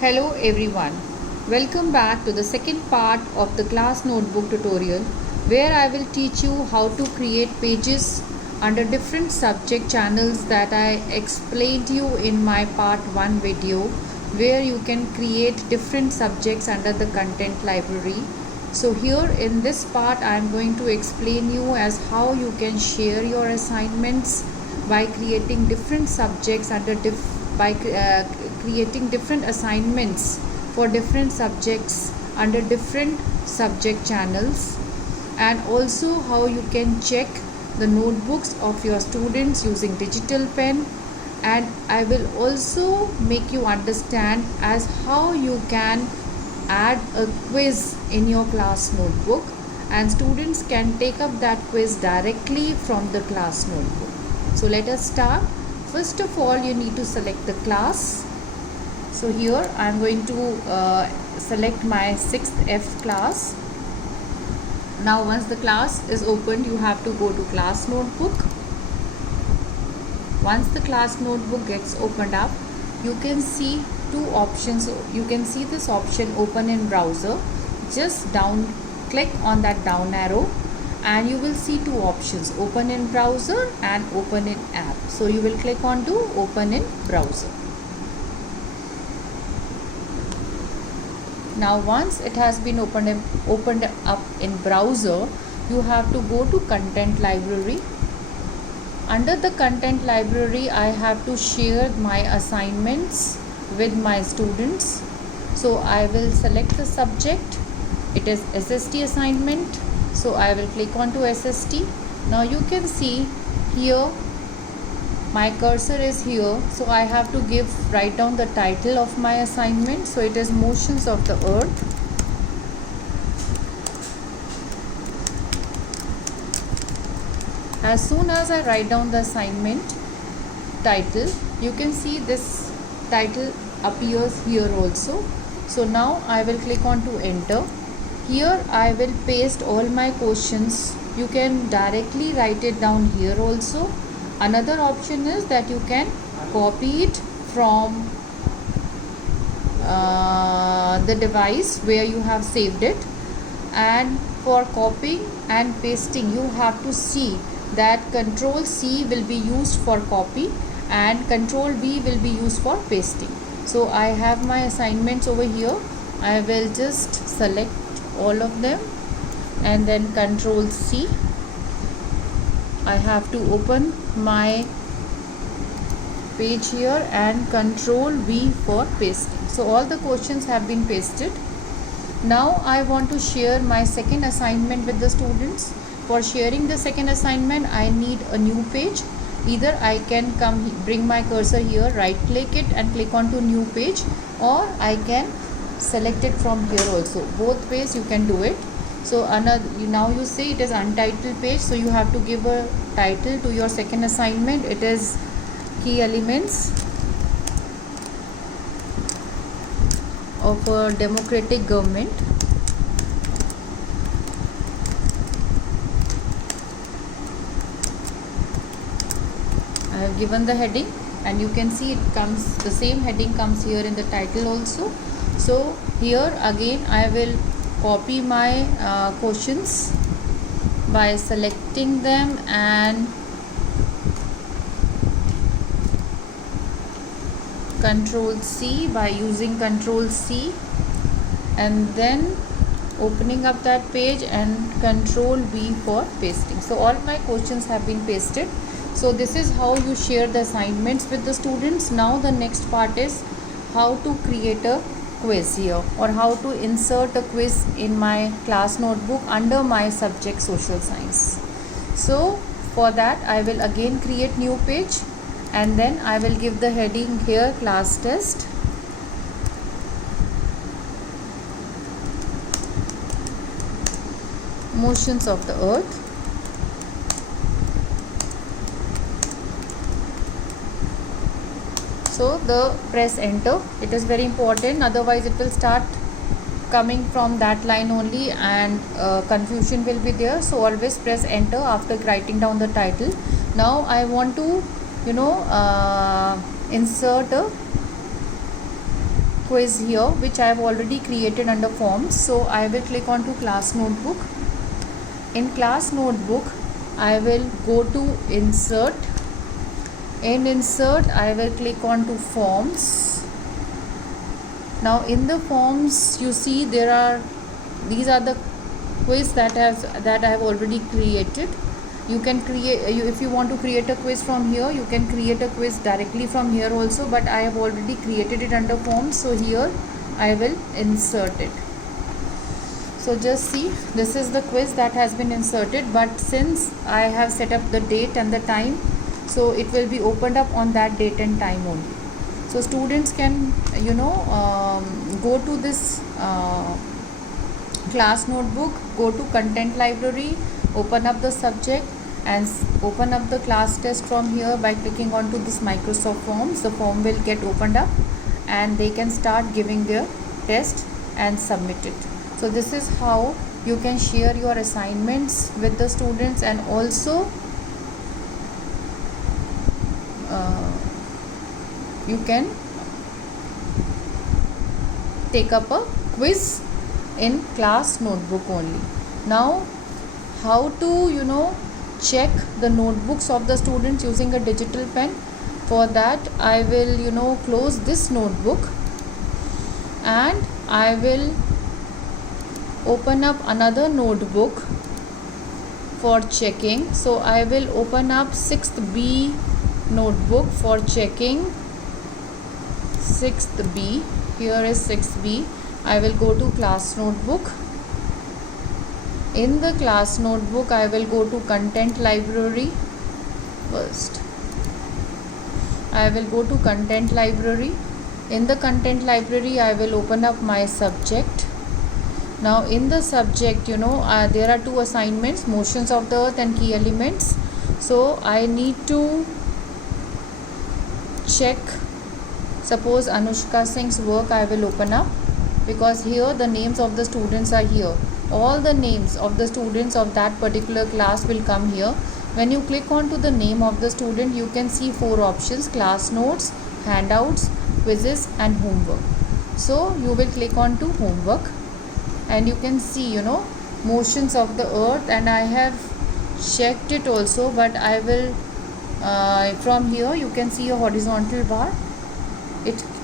Hello everyone. Welcome back to the second part of the class notebook tutorial where I will teach you how to create pages under different subject channels that I explained you in my part 1 video where you can create different subjects under the content library. So here in this part I am going to explain you as how you can share your assignments by creating different subjects under creating different assignments for different subjects under different subject channels, and also how you can check the notebooks of your students using digital pen. And I will also make you understand as how you can add a quiz in your class notebook and students can take up that quiz directly from the class notebook. So let us start. First of all, you need to select the class. So here I am going to select my 6th F class. Now once the class is opened, you have to go to class notebook. Once the class notebook gets opened up, you can see two options. You can see this option, open in browser. Just click on that down arrow and you will see two options, open in browser and open in app. So you will click on to open in browser. Now once it has been opened up in browser, you have to go to content library. Under the content library, I have to share my assignments with my students. So I will select the subject. It is SST assignment. So I will click on to SST. Now you can see here my cursor is here. So I have to write down the title of my assignment. So it is motions of the earth. As soon as I write down the assignment title, you can see this title appears here also. So now I will click on to enter. Here I will paste all my questions. You can directly write it down here also. Another option is that you can copy it from the device where you have saved it. And for copying and pasting, you have to see that Control C will be used for copy and Control V will be used for pasting. So I have my assignments over here. I will just select all of them and then Control C. I have to open my page here and Control V for pasting. So all the questions have been pasted. Now I want to share my second assignment with the students. For sharing the second assignment, I need a new page. Either I can bring my cursor here, right click it and click on to new page, or I can select it from here also. Both ways you can do it. So now you see it is untitled page. So you have to give a title to your second assignment. It is key elements of a democratic government. I have given the heading and you can see the same heading comes here in the title also. So here again I will copy my questions by selecting them and Control C, by using Control C and then opening up that page and Control V for pasting. So all my questions have been pasted. So this is how you share the assignments with the students. Now the next part is how to create a quiz here, or how to insert a quiz in my class notebook under my subject social science. So for that I will again create new page and then I will give the heading here, class test. Motions of the earth. So press enter. It is very important, otherwise it will start coming from that line only and confusion will be there. So always press enter after writing down the title. Now I want to insert a quiz here which I have already created under forms. So I will click on to class notebook. In class notebook I will go to insert. In insert I will click on to forms. Now in the forms you see these are the quiz that I have already created. You can create if you want to create a quiz from here, you can create a quiz directly from here also, but I have already created it under forms, so here I will insert it. So just see, this is the quiz that has been inserted, but since I have set up the date and the time, so it will be opened up on that date and time only. So students can go to this class notebook, go to content library, open up the subject and open up the class test from here by clicking on to this Microsoft Forms. The form will get opened up and they can start giving their test and submit it. So this is how you can share your assignments with the students, and also you can take up a quiz in class notebook only. Now how to check the notebooks of the students using a digital pen? For that I will close this notebook and I will open up another notebook for checking. So I will open up 6th B notebook for checking. 6th B, here is 6th B. I will go to class notebook. In the class notebook I will go to content library. First I will go to content library. In the content library I will open up my subject. Now in the subject there are two assignments, motions of the earth and key elements. So I need to check, suppose Anushka Singh's work I will open up, because here the names of the students are here. All the names of the students of that particular class will come here. When you click on to the name of the student, you can see 4 options: class notes, handouts, quizzes and homework. So you will click on to homework and you can see motions of the earth, and I have checked it also, but I will from here you can see a horizontal bar.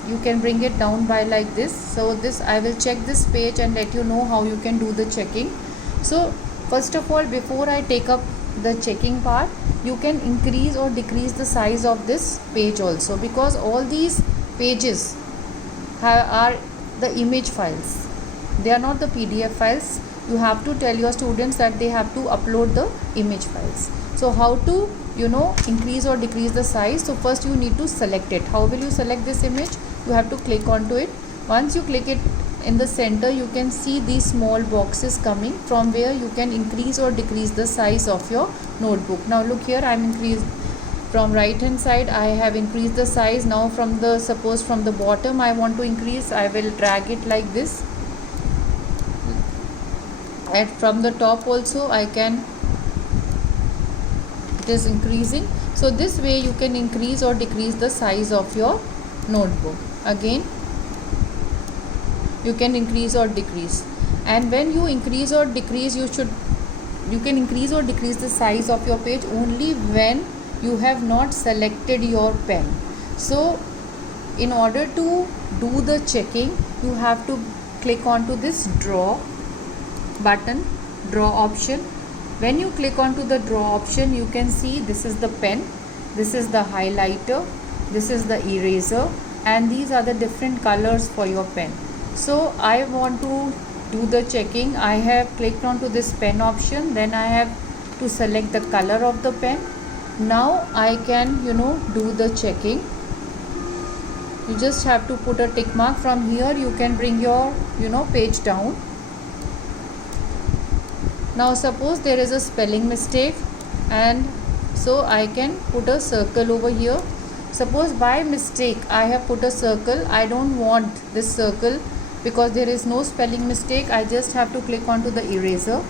You can bring it down by like this. So this I will check this page and let you know how you can do the checking. So first of all, before I take up the checking part, you can increase or decrease the size of this page also, because all these pages are the image files, they are not the PDF files. You have to tell your students that they have to upload the image files. So how to increase or decrease the size? So first you need to select it. How will you select this image? You have to click onto it. Once you click it, in the center you can see these small boxes coming, from where you can increase or decrease the size of your notebook. Now look here, I am increased from right hand side, I have increased the size. Now from the bottom I want to increase, I will drag it like this, and from the top also I can, it is increasing. So this way you can increase or decrease the size of your notebook. Again you can increase or decrease, and when you increase or decrease, you can increase or decrease the size of your page only when you have not selected your pen. So in order to do the checking, you have to click onto this draw button, draw option. When you click onto the draw option, you can see this is the pen, this is the highlighter, this is the eraser, and these are the different colors for your pen. So I want to do the checking. I have clicked onto this pen option, then I have to select the color of the pen. Now I can do the checking. You just have to put a tick mark. From here you can bring your page down. Now suppose there is a spelling mistake, and so I can put a circle over here. Suppose by mistake I have put a circle, I don't want this circle because there is no spelling mistake. I just have to click onto the eraser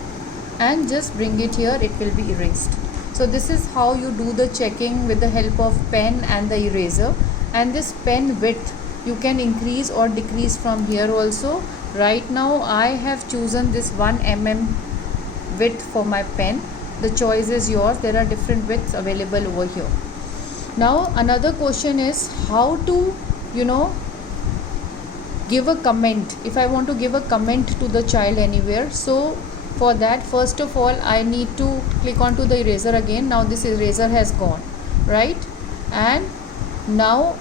and just bring it here, it will be erased. So this is how you do the checking with the help of pen and the eraser. And this pen width You can increase or decrease from here also. Right now I have chosen this 1 mm width for my pen. The choice is yours. There are different widths available over here. Now another question is how to give a comment. If I want to give a comment to the child anywhere, so for that, first of all, I need to click onto the eraser again. Now this eraser has gone, right? And now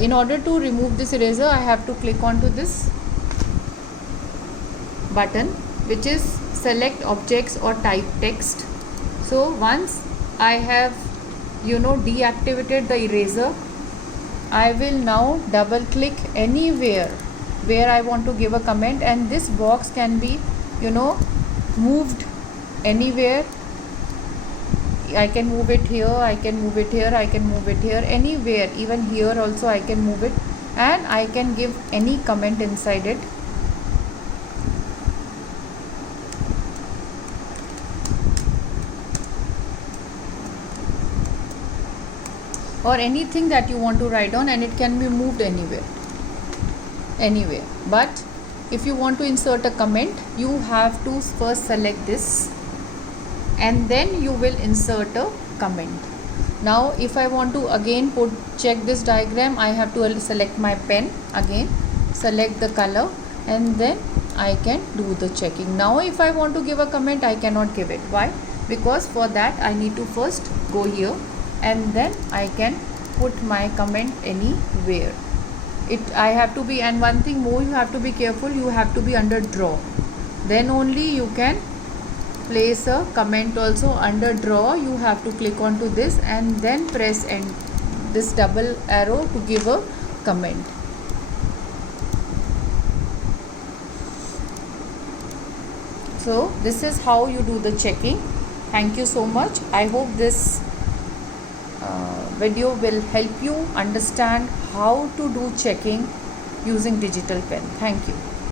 in order to remove this eraser, I have to click onto this button, which is select objects or type text. So once I have deactivated the eraser, I will now double click anywhere where I want to give a comment, and this box can be moved anywhere. I can move it here, I can move it here, I can move it here, anywhere, even here also I can move it, and I can give any comment inside it. Or anything that you want to write on, and it can be moved anywhere. But if you want to insert a comment, you have to first select this and then you will insert a comment. Now if I want to again check this diagram, I have to select my pen again, select the color, and then I can do the checking. Now if I want to give a comment, I cannot give it. Why? Because for that I need to first go here and then I can put my comment anywhere. I have to be, and one thing more, you have to be careful, you have to be under draw, then only you can place a comment. Also under draw you have to click onto this and then press this double arrow to give a comment. So this is how you do the checking. Thank you so much. I hope this video will help you understand how to do checking using digital pen. Thank you.